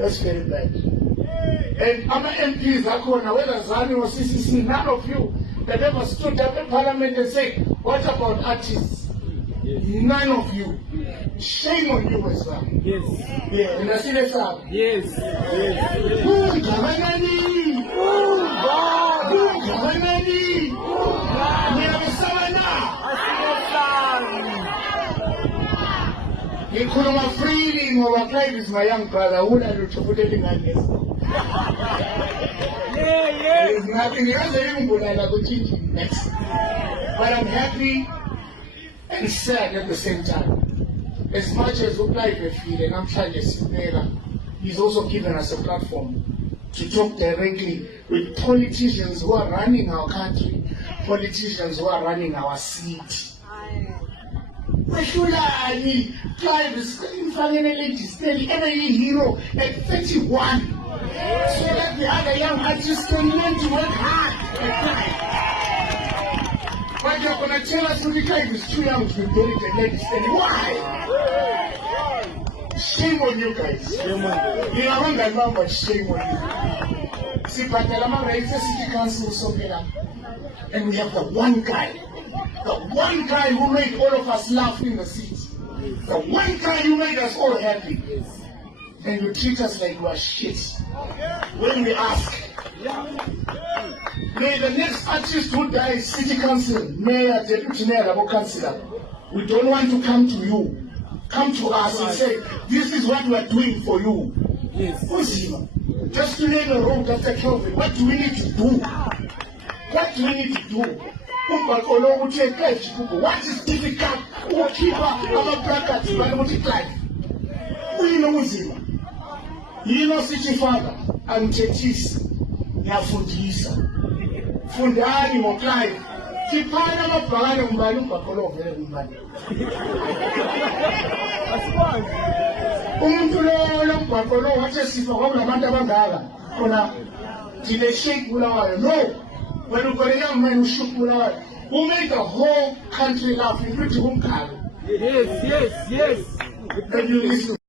That's very bad. And I'm MPs, whether Zani or CCC, none of you that ever stood up in Parliament and said, what about artists? None of you. Shame on you as well. Yes. Yeah, and I see that up. Yes. Ngikhuluma freely ngoba Clive is my young brother. Una lutho futhi elingane. There's nothing else engibulala kuchinji next. But I'm happy and sad at the same time. As much as Clive efile namhlanje sibeka, he's also given us a platform to talk directly with politicians who are running our country, politicians who are running our city. Clive is mfakele legislature and a hero at 31, so that the other young artists can learn to work hard at Clive. But you're going to tell us that Clive is too young to be buried at legislature. Why? Shame on you guys. Shame on you. You don't know, but shame on you. See, but the city council so better. And we have the one guy who made all of us laugh in the city. The one guy who made us all happy. And you treat us like we are shit. When we ask, may the next artist who dies, city council, mayor, deputy mayor, or councillor, we don't want to come to you. Come to us and say, this is what we are doing for you. Yes. Just to lay the road after Kelvin, what do we need to do? What do we need to do? What is difficult? Keep our brackets by multiply. We know Uzima. You know, City Father, and Chetis, Yafundisa. Fundani Mokai. Kipana mapana mbali bakolo vele mbali. Umuntu lo bakolo wathi sifa kwabantu abangaka. Khona dile shake bulawayo. No. When you got a young man who shook Bulawayo, who made the whole country laugh, including Umkalo. Yes. And you listen.